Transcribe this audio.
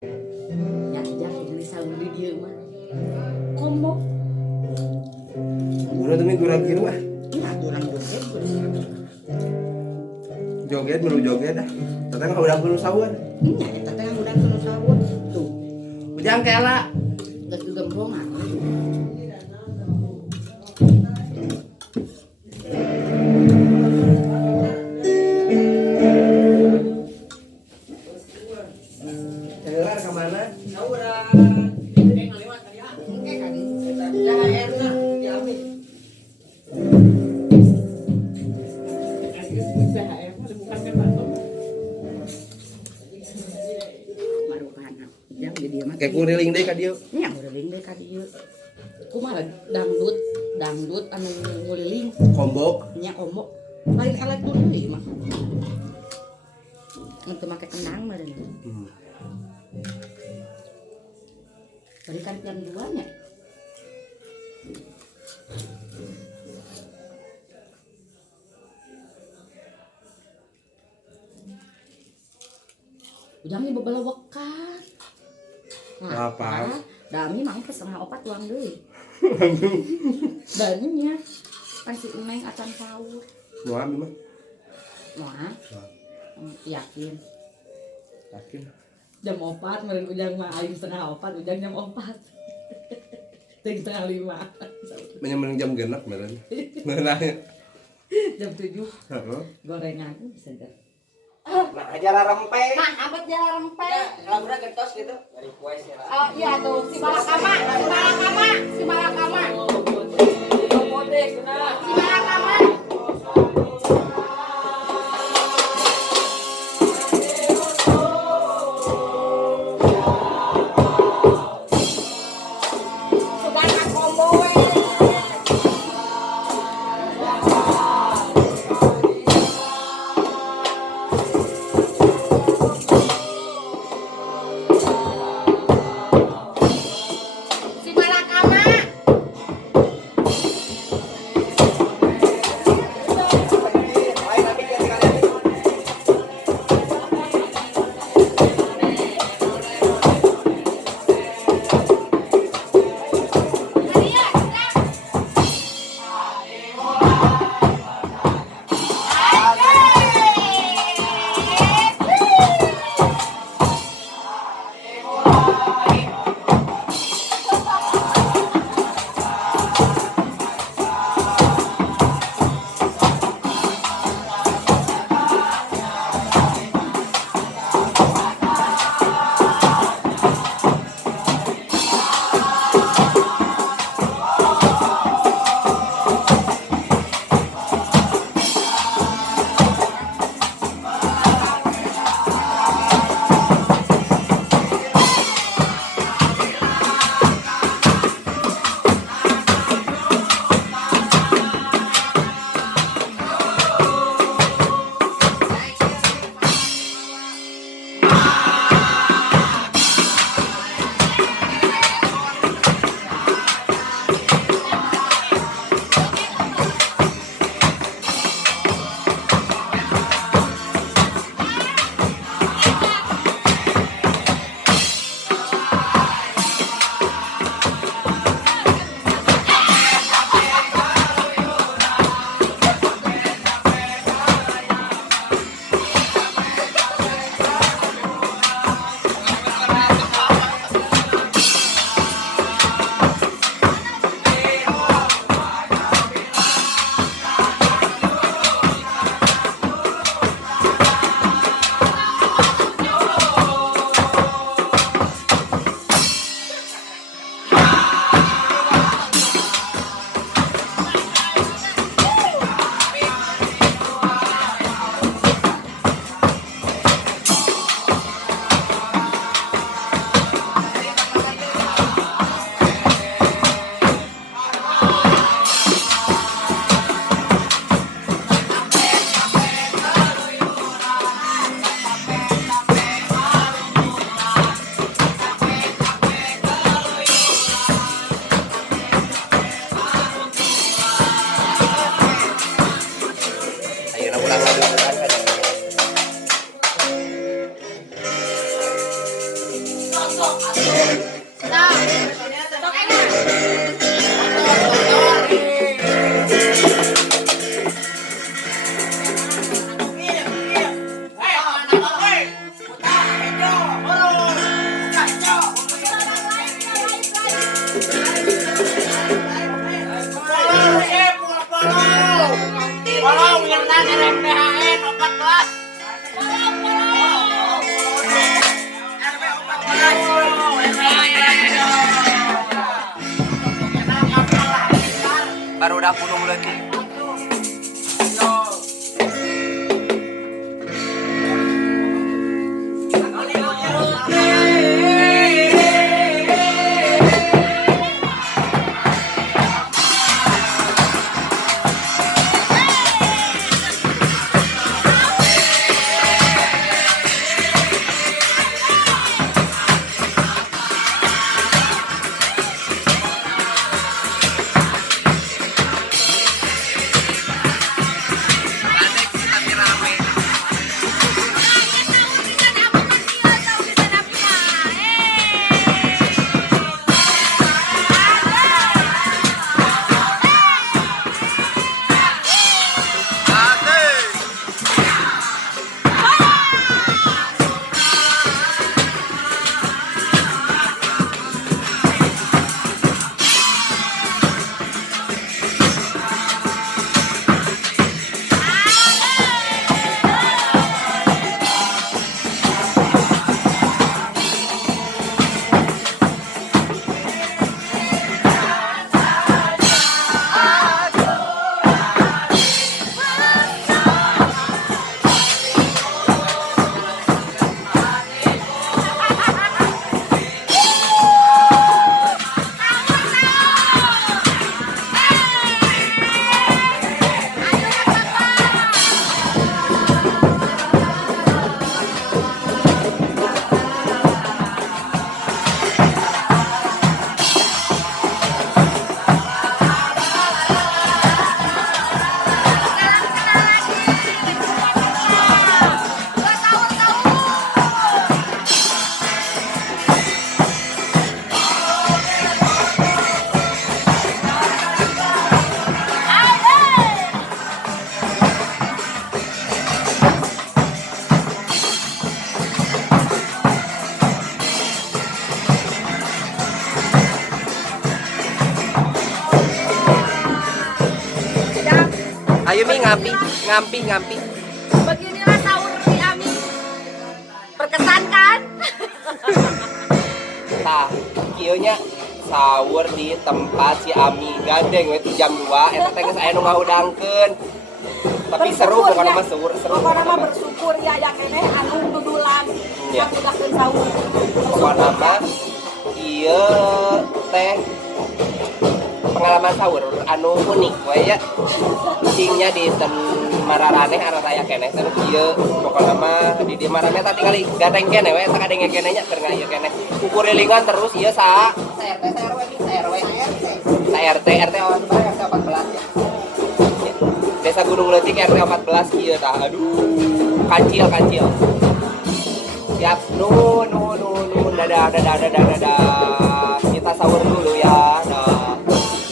Ya ijah jadi sahur di dieu mah. Komo. Udah tuh minggu lagi mah. Nah, urang joget. Joget melu joget dah. Tatang udah kudu sahur. Nya eta teh urang kudu sahur. Tuh, Ujang kela. geus gegembrongan. Kela ke mana? Engke kali. Lah airna diambil. Marukan ujang di dieu mah. Kayak kuriling deh ka dieu. Nya ngeureling deui ka dieu. Kumaha dangdut anu nguliling Kombo. nya ombo. Lain elektron deui mah. Untuk make kendang mah deui. Berikan jam 2 nya. Ujang ieu bebelah wekat. Apa? Dami mangke 3:30 uang deui. Daminya kan si Neng acan sahur. Mau ambil mah. Moal. Yakin. Yakin. Jam 4 meureun ujang mah aing 3:30 ujang jam 4. Ting 4:30. Menyemen jam genep meureun. Meunanya. Jam 7 Heeh. gorengan bisa dah. Nah, ajar rempeh. Nah, abad jalan rempeh. Laura gentos gitu. Dari kues ya. Oh iya tuh, si Malakama. Si Malakama. Sudah combo we. Si Malakama. Tolong yang tadi RMPHN 14. Baru udah pulung lagi. Ayo Mi ngampi. Beginilah sahur di Ami. Berkesan kan? Tah, kieunya sahur di tempat si Ami gandeng itu jam 2 eta teh geus aya nu ngahudangkeun. Tapi seru Bersyukur, pokoknya ya. mah seru. Pokoknya mah bersyukur ya yang keneh anu dudulan. Ya. Ngakudakeun sahur. Pokoknya mah ieu teh pengalaman sahur anu unik we ya. Cingnya di Mararaneh arah saya keneh terus ieu pokoknya mah di dieu Mararaneh tadi kali gandeng keneh we tak kadenge keneh nya keur ngaieu keneh. Ukur lilingan terus ieu sa RT 14 ya. Desa Gunung Leutik RT 14 ieu tah. Aduh, kancil. Siap, dadah. Kita sahur dulu ya.